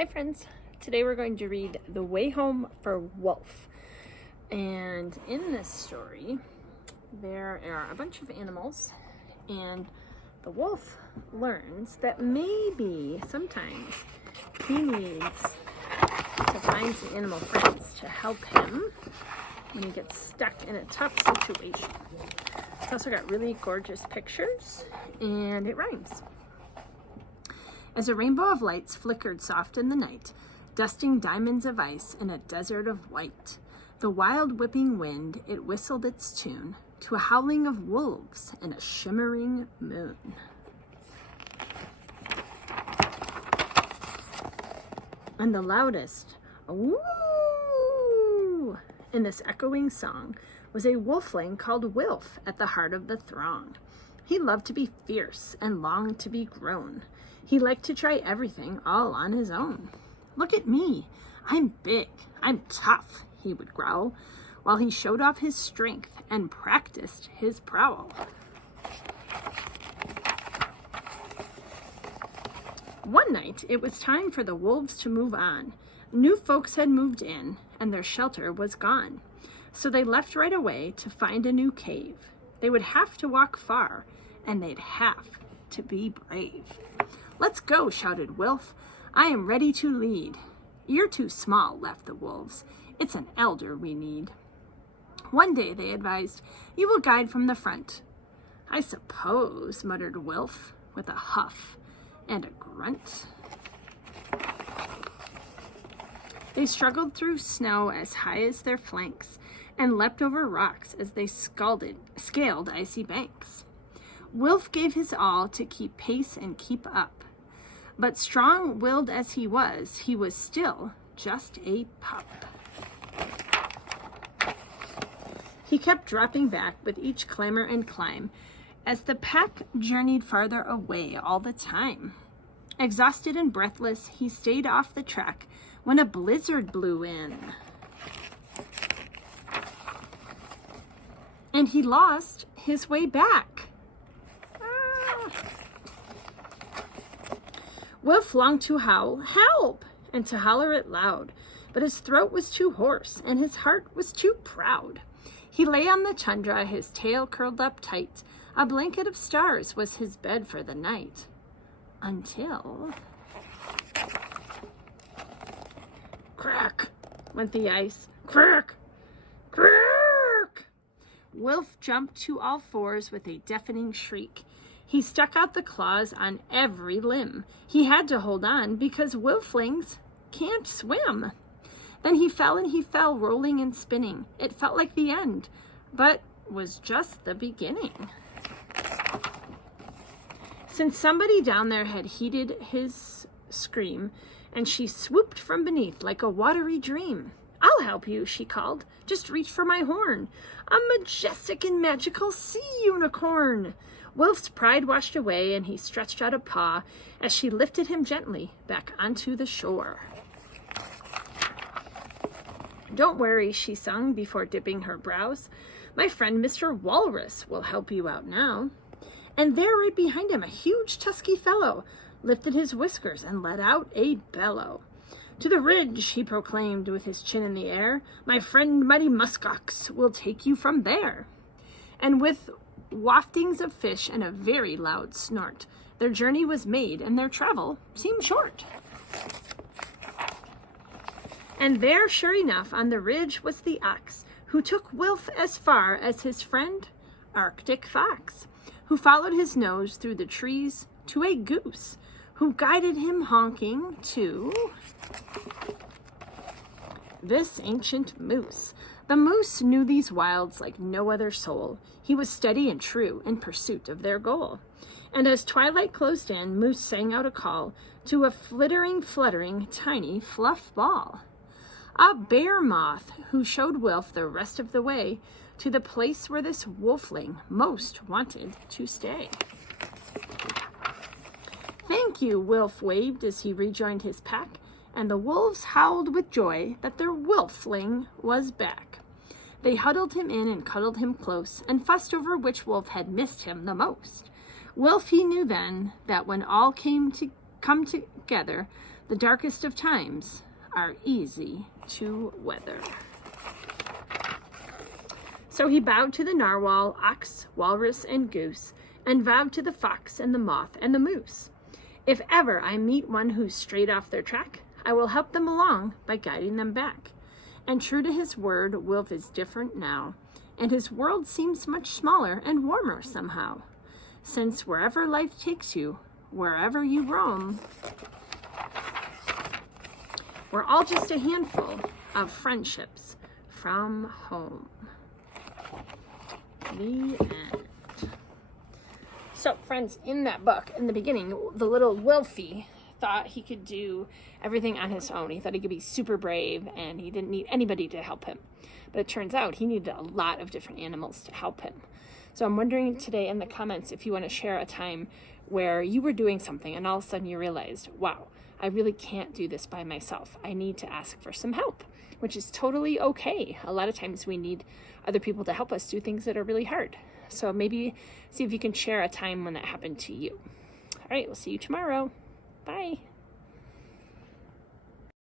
Hi friends, today we're going to read The Way Home for Wolf. And in this story, there are a bunch of animals, and the wolf learns that maybe sometimes he needs to find some animal friends to help him when he gets stuck in a tough situation. It's also got really gorgeous pictures, and it rhymes. As a rainbow of lights flickered soft in the night, dusting diamonds of ice in a desert of white, the wild whipping wind, it whistled its tune to a howling of wolves in a shimmering moon. And the loudest "woo" in this echoing song was a wolfling called Wilf at the heart of the throng. He loved to be fierce and longed to be grown. He liked to try everything all on his own. "Look at me, I'm big, I'm tough," he would growl, while he showed off his strength and practiced his prowl. One night, it was time for the wolves to move on. New folks had moved in, and their shelter was gone. So they left right away to find a new cave. They would have to walk far, and they'd have to be brave. "Let's go," shouted Wilf. "I am ready to lead." "You're too small," laughed the wolves. "It's an elder we need." One day, they advised, "You will guide from the front." "I suppose," muttered Wilf, with a huff and a grunt. They struggled through snow as high as their flanks and leapt over rocks as they scaled icy banks. Wilf gave his all to keep pace and keep up. But strong-willed as he was still just a pup. He kept dropping back with each clamor and climb as the pack journeyed farther away all the time. Exhausted and breathless, he stayed off the track when a blizzard blew in. And he lost his way back. Wilf longed to howl, "Help!" and to holler it loud, but his throat was too hoarse and his heart was too proud. He lay on the tundra, his tail curled up tight. A blanket of stars was his bed for the night. Until... crack went the ice. Crack! Crack! Wilf jumped to all fours with a deafening shriek. He stuck out the claws on every limb. He had to hold on because wolflings can't swim. Then he fell, rolling and spinning. It felt like the end, but was just the beginning. Since somebody down there had heeded his scream, and she swooped from beneath like a watery dream. "I'll help you," she called. "Just reach for my horn. A majestic and magical sea unicorn." Wilf's pride washed away, and he stretched out a paw as she lifted him gently back onto the shore. "Don't worry," she sung before dipping her brows. "My friend Mr. Walrus will help you out now." And there, right behind him, a huge tusky fellow lifted his whiskers and let out a bellow. "To the ridge," he proclaimed with his chin in the air. "My friend Mighty Muskox will take you from there." And with waftings of fish and a very loud snort, their journey was made and their travel seemed short. And there, sure enough, on the ridge was the ox, who took Wilf as far as his friend Arctic Fox, who followed his nose through the trees to a goose, who guided him honking to this ancient moose. The moose knew these wilds like no other soul. He was steady and true in pursuit of their goal. And as twilight closed in, Moose sang out a call to a fluttering, tiny fluff ball. A bear moth who showed Wilf the rest of the way to the place where this wolfling most wanted to stay. "Thank you," Wilf waved as he rejoined his pack, and the wolves howled with joy that their wolfling was back. They huddled him in and cuddled him close and fussed over which wolf had missed him the most. Wilf, he knew then that when all came together, the darkest of times are easy to weather. So he bowed to the narwhal, ox, walrus, and goose, and vowed to the fox and the moth and the moose. If ever I meet one who's strayed off their track, I will help them along by guiding them back. And true to his word, Wilf is different now, and his world seems much smaller and warmer somehow. Since wherever life takes you, wherever you roam, we're all just a handful of friendships from home. The end. So, friends, in that book, in the beginning, the little Wilfie thought he could do everything on his own. He thought he could be super brave and he didn't need anybody to help him. But it turns out he needed a lot of different animals to help him. So I'm wondering today in the comments if you want to share a time where you were doing something and all of a sudden you realized, wow, I really can't do this by myself. I need to ask for some help, which is totally okay. A lot of times we need other people to help us do things that are really hard. So maybe see if you can share a time when that happened to you. All right, we'll see you tomorrow. Bye.